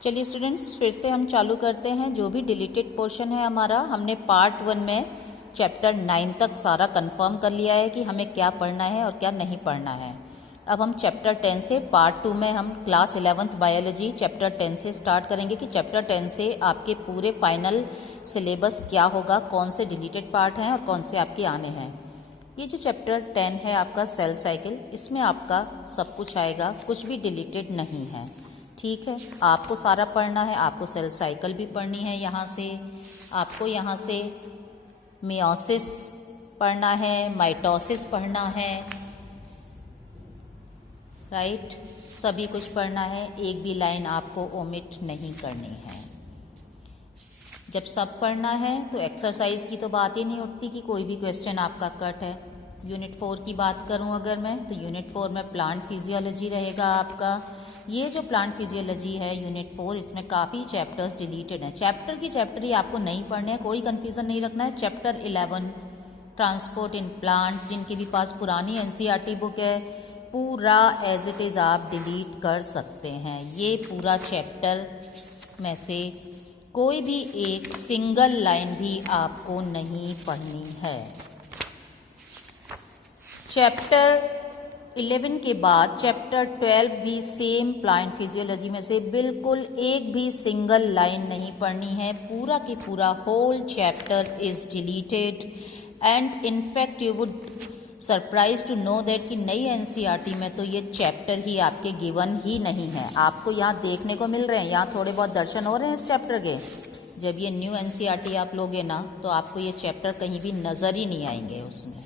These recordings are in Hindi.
चलिए स्टूडेंट्स, फिर से हम चालू करते हैं। जो भी डिलीटेड पोर्शन है हमारा, हमने पार्ट 1 में चैप्टर 9 तक सारा कंफर्म कर लिया है कि हमें क्या पढ़ना है और क्या नहीं पढ़ना है। अब हम चैप्टर 10 से पार्ट 2 में हम क्लास 11th बायोलॉजी चैप्टर 10 से स्टार्ट करेंगे कि चैप्टर 10 से आपके पूरे फाइनल सिलेबस क्या होगा, कौन से डिलीटेड पार्ट हैं और कौन से आपके आने हैं। ये जो चैप्टर 10 है आपका सेल साइकिल, इसमें आपका सब कुछ आएगा, कुछ भी डिलीटेड नहीं है। ठीक है, आपको सारा पढ़ना है। आपको सेल साइकिल भी पढ़नी है, यहाँ से आपको यहाँ से मियोसिस पढ़ना है, माइटोसिस पढ़ना है, राइट, सभी कुछ पढ़ना है। एक भी लाइन आपको ओमिट नहीं करनी है। जब सब पढ़ना है तो एक्सरसाइज की तो बात ही नहीं उठती कि कोई भी क्वेश्चन आपका कट है। यूनिट 4 की बात करूं अगर मैं, तो यूनिट 4 में प्लांट फिजियोलॉजी रहेगा आपका। ये जो प्लांट फिजियोलॉजी है यूनिट 4, इसमें काफ़ी चैप्टर्स डिलीटेड हैं। चैप्टर ही आपको नहीं पढ़ने हैं, कोई कन्फ्यूज़न नहीं रखना है। चैप्टर 11 ट्रांसपोर्ट इन प्लांट, जिनके भी पास पुरानी एनसीईआरटी बुक है, पूरा एज इट इज़ आप डिलीट कर सकते हैं। ये पूरा चैप्टर में से कोई भी एक सिंगल लाइन भी आपको नहीं पढ़नी है। चैप्टर 11 के बाद चैप्टर 12 भी सेम प्लांट फिजियोलॉजी में से बिल्कुल एक भी सिंगल लाइन नहीं पढ़नी है। पूरा की पूरा whole chapter is deleted and in fact you would surprise to know that कि नई एनसीईआरटी में तो ये चैप्टर ही आपके गिवन ही नहीं है। आपको यहाँ देखने को मिल रहे हैं, यहाँ थोड़े बहुत दर्शन हो रहे हैं इस चैप्टर के। जब ये न्यू एनसीईआरटी आप लोगे ना, तो आपको ये चैप्टर कहीं भी नज़र ही नहीं आएंगे उसमें।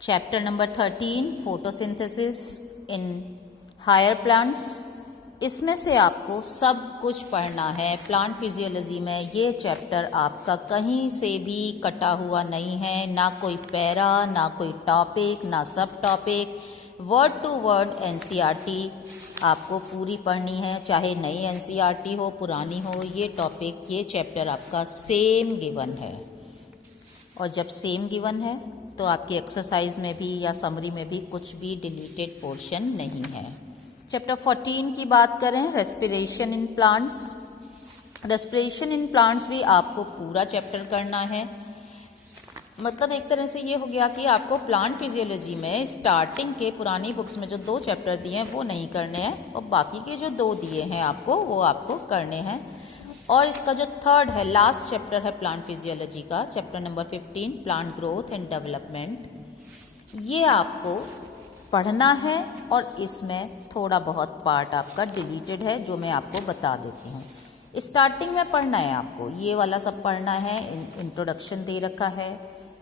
Chapter number 13 photosynthesis in higher plants, इसमें से आपको सब कुछ पढ़ना है। प्लांट फिजियोलॉजी में ये चैप्टर आपका कहीं से भी कटा हुआ नहीं है, ना कोई पैरा, ना कोई टॉपिक, ना सब topic. Word to word NCERT आपको पूरी पढ़नी है, चाहे नई एनसीईआरटी हो पुरानी हो। ये टॉपिक, ये चैप्टर आपका सेम गिवन है। और जब सेम गिवन है तो आपकी एक्सरसाइज में भी या समरी में भी कुछ भी डिलीटेड पोर्शन नहीं है। चैप्टर 14 की बात करें, respiration in plants. Respiration in plants भी आपको पूरा चैप्टर करना है। मतलब एक तरह से ये हो गया कि आपको प्लांट फिजियोलॉजी में स्टार्टिंग के पुरानी बुक्स में जो 2 चैप्टर दिए हैं वो नहीं करने हैं, और बाकी के जो 2 दिए हैं आपको वो आपको करने हैं। और इसका जो थर्ड है, लास्ट चैप्टर है प्लांट फिजियोलॉजी का, chapter number 15 plant growth and development, ये आपको पढ़ना है। और इसमें थोड़ा बहुत पार्ट आपका डिलीटेड है जो मैं आपको बता देती हूँ। स्टार्टिंग में पढ़ना है आपको, ये वाला सब पढ़ना है। इंट्रोडक्शन दे रखा है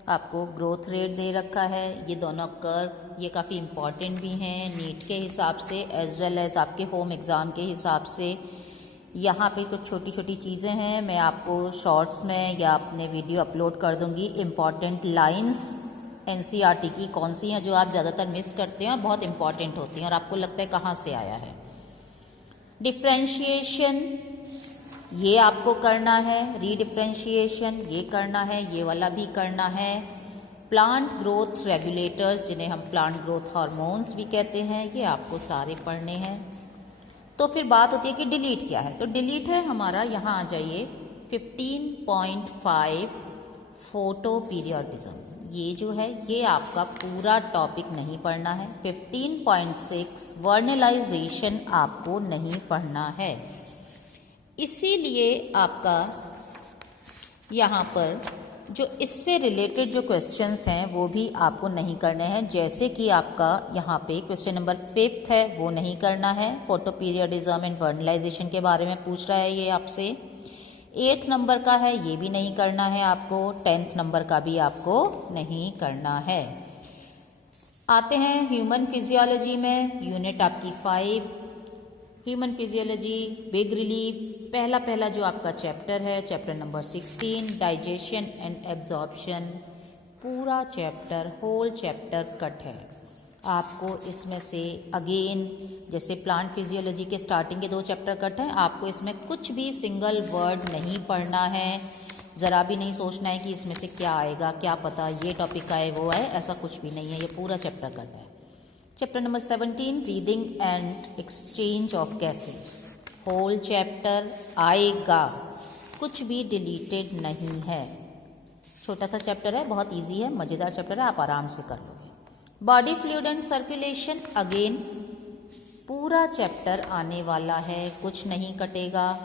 आपको, ग्रोथ रेट दे रखा है, ये दोनों कर्व ये काफ़ी इम्पॉर्टेंट भी हैं नीट के हिसाब से एज वेल एज आपके होम एग्ज़ाम के हिसाब से। यहाँ पे कुछ छोटी छोटी चीज़ें हैं, मैं आपको शॉर्ट्स में या अपने वीडियो अपलोड कर दूँगी। इम्पॉर्टेंट लाइंस एनसीईआरटी की कौन सी हैं जो आप ज़्यादातर मिस करते हैं और बहुत इंपॉर्टेंट होती हैं और आपको लगता है कहाँ से आया है। डिफ्रेंशिएशन ये आपको करना है, रीडिफ्रेंशिएशन ये करना है, ये वाला भी करना है। प्लांट ग्रोथ रेगुलेटर्स, जिन्हें हम प्लांट ग्रोथ हार्मोन्स भी कहते हैं, ये आपको सारे पढ़ने हैं। तो फिर बात होती है कि डिलीट क्या है। तो डिलीट है हमारा, यहाँ आ जाइए 15.5 फोटो पीरियोडिज्म। ये जो है ये आपका पूरा टॉपिक नहीं पढ़ना है। 15.6 वर्नलाइजेशन आपको नहीं पढ़ना है। इसीलिए आपका यहाँ पर जो इससे रिलेटेड जो क्वेश्चंस हैं वो भी आपको नहीं करने हैं। जैसे कि आपका यहाँ पे क्वेश्चन नंबर 5 है, वो नहीं करना है। फोटो पीरियोडिज्म एंड वर्नलाइजेशन के बारे में पूछ रहा है ये आपसे। 8th नंबर का है, ये भी नहीं करना है आपको। 10th नंबर का भी आपको नहीं करना है। आते हैं ह्यूमन फिजियोलॉजी में, यूनिट आपकी 5 ह्यूमन फिजियोलॉजी बिग रिलीफ। पहला जो आपका चैप्टर है, chapter number 16 digestion and absorption. पूरा चैप्टर, होल चैप्टर कट है। आपको इसमें से अगेन जैसे प्लांट फिजियोलॉजी के स्टार्टिंग के 2 चैप्टर कट हैं, आपको इसमें कुछ भी सिंगल वर्ड नहीं पढ़ना है। ज़रा भी नहीं सोचना है कि इसमें से क्या आएगा, क्या पता ये टॉपिक आए वो आए, ऐसा कुछ भी नहीं है। ये पूरा चैप्टर कट है। Chapter number 17 breathing and exchange of gases. Whole chapter आएगा, कुछ भी डिलीटेड नहीं है। छोटा सा चैप्टर है, बहुत इजी है, मज़ेदार चैप्टर है, आप आराम से कर लोगे। Body fluid and circulation, again पूरा चैप्टर आने वाला है, कुछ नहीं कटेगा,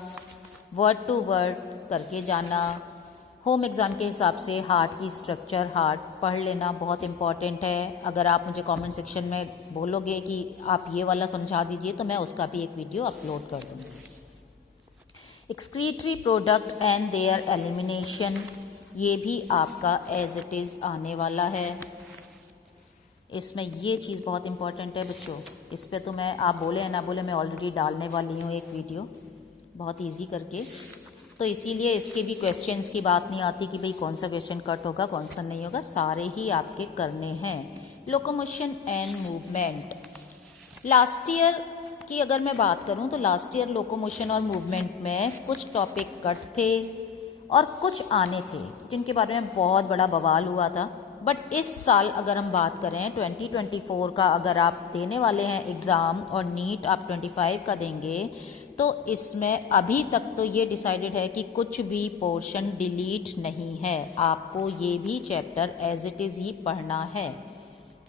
वर्ड टू वर्ड करके जाना। होम एग्ज़ाम के हिसाब से हार्ट की स्ट्रक्चर, हार्ट पढ़ लेना बहुत इम्पॉर्टेंट है। अगर आप मुझे कमेंट सेक्शन में बोलोगे कि आप ये वाला समझा दीजिए तो मैं उसका भी एक वीडियो अपलोड कर दूँगी। Excretory product and there elimination, ये भी आपका एज इट इज़ आने वाला है। इसमें ये चीज़ बहुत इम्पॉर्टेंट है बच्चों, इस पे तो मैं, आप बोले या ना बोले, मैं ऑलरेडी डालने वाली हूँ एक वीडियो बहुत इजी करके। तो इसीलिए इसके भी क्वेश्चंस की बात नहीं आती कि भाई कौन सा क्वेश्चन कट होगा कौन सा नहीं होगा, सारे ही आपके करने हैं। Locomotion and movement, last year की अगर मैं बात करूं तो लास्ट ईयर लोकोमोशन और मूवमेंट में कुछ टॉपिक कट थे और कुछ आने थे जिनके बारे में बहुत बड़ा बवाल हुआ था। बट इस साल अगर हम बात करें 2024 का, अगर आप देने वाले हैं एग्ज़ाम और नीट आप 25 का देंगे, तो इसमें अभी तक तो ये डिसाइडेड है कि कुछ भी पोर्शन डिलीट नहीं है, आपको ये भी चैप्टर एज इट इज़ ही पढ़ना है।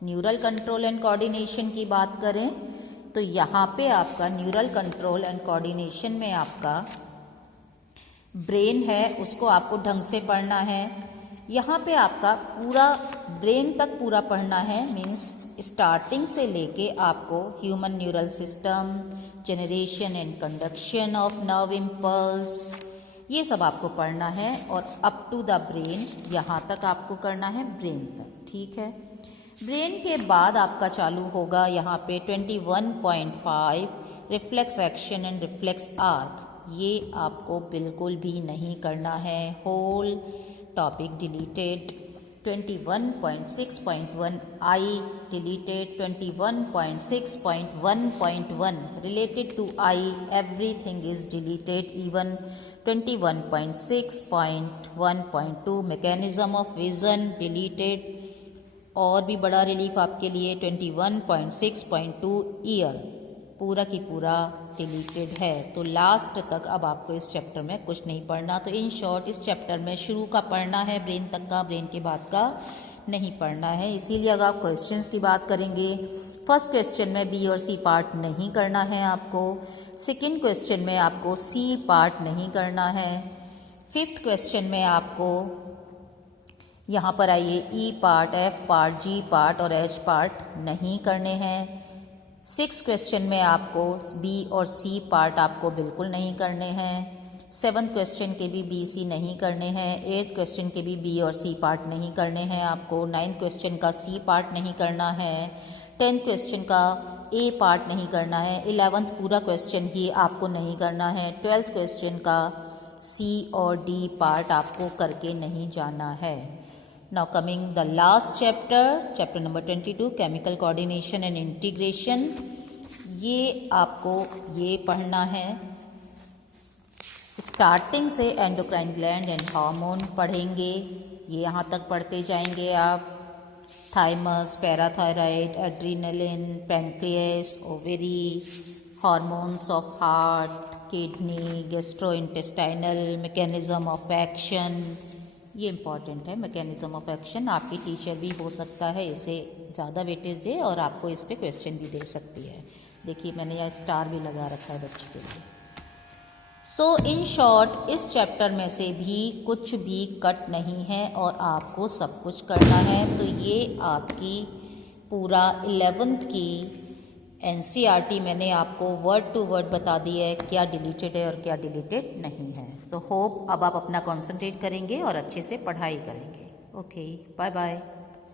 न्यूरल कंट्रोल एंड कोऑर्डिनेशन की बात करें तो यहाँ पे आपका न्यूरल कंट्रोल एंड कोऑर्डिनेशन में आपका ब्रेन है, उसको आपको ढंग से पढ़ना है। यहाँ पे आपका पूरा ब्रेन तक पूरा पढ़ना है, मीन्स स्टार्टिंग से लेके आपको human neural system, generation and conduction of nerve impulse, ये सब आपको पढ़ना है और अप टू द ब्रेन, यहाँ तक आपको करना है ब्रेन तक, ठीक है। ब्रेन के बाद आपका चालू होगा यहाँ पे 21.5 reflex action and reflex arc, ये आपको बिल्कुल भी नहीं करना है, whole topic deleted. 21.6.1 I deleted, 21.6.1.1 related to eye, everything is deleted, even 21.6.1.2 mechanism of vision deleted। और भी बड़ा रिलीफ आपके लिए 21.6.2 ईयर, पूरा की पूरा डिलीटेड है। तो लास्ट तक अब आपको इस चैप्टर में कुछ नहीं पढ़ना। तो इन शॉर्ट इस चैप्टर में शुरू का पढ़ना है, ब्रेन तक का, ब्रेन के बाद का नहीं पढ़ना है। इसीलिए अगर आप क्वेश्चंस की बात करेंगे, फर्स्ट क्वेश्चन में बी और सी पार्ट नहीं करना है आपको, सेकंड क्वेश्चन में आपको सी पार्ट नहीं करना है, फिफ्थ क्वेश्चन में आपको यहाँ पर आइए ई पार्ट, एफ पार्ट, जी पार्ट और एच पार्ट नहीं करने हैं। सिक्स क्वेश्चन में आपको बी और सी पार्ट आपको बिल्कुल नहीं करने हैं। सेवन्थ क्वेश्चन के भी बी सी नहीं करने हैं। एट्थ क्वेश्चन के भी बी और सी पार्ट नहीं करने हैं आपको। नाइन्थ क्वेश्चन का सी पार्ट नहीं करना है। 10th क्वेश्चन का ए पार्ट नहीं करना है। 11th पूरा क्वेश्चन ही आपको नहीं करना है। 12th क्वेश्चन का सी और डी पार्ट आपको करके नहीं जाना है। Now coming the last chapter, chapter number 22, chemical coordination and integration. ये आपको ये पढ़ना है, स्टार्टिंग से एंडोक्राइन ग्लैंड एंड हार्मोन पढ़ेंगे, ये यहाँ तक पढ़ते जाएंगे आप। Thymus, parathyroid, adrenaline, pancreas, ovary, hormones of heart, kidney, gastrointestinal, mechanism of action, ये इम्पॉर्टेंट है। मैकेनिज्म ऑफ एक्शन आपकी टीचर भी हो सकता है इसे ज़्यादा वेटेज दे और आपको इस पे क्वेश्चन भी दे सकती है। देखिए मैंने यहाँ स्टार भी लगा रखा है बच्चे के लिए। सो इन शॉर्ट इस चैप्टर में से भी कुछ भी कट नहीं है और आपको सब कुछ करना है। तो ये आपकी पूरा 11th की NCERT मैंने आपको वर्ड टू वर्ड बता दी है, क्या डिलीटेड है और क्या डिलीटेड नहीं है। तो होप अब आप अपना कंसंट्रेट करेंगे और अच्छे से पढ़ाई करेंगे। Okay, bye bye.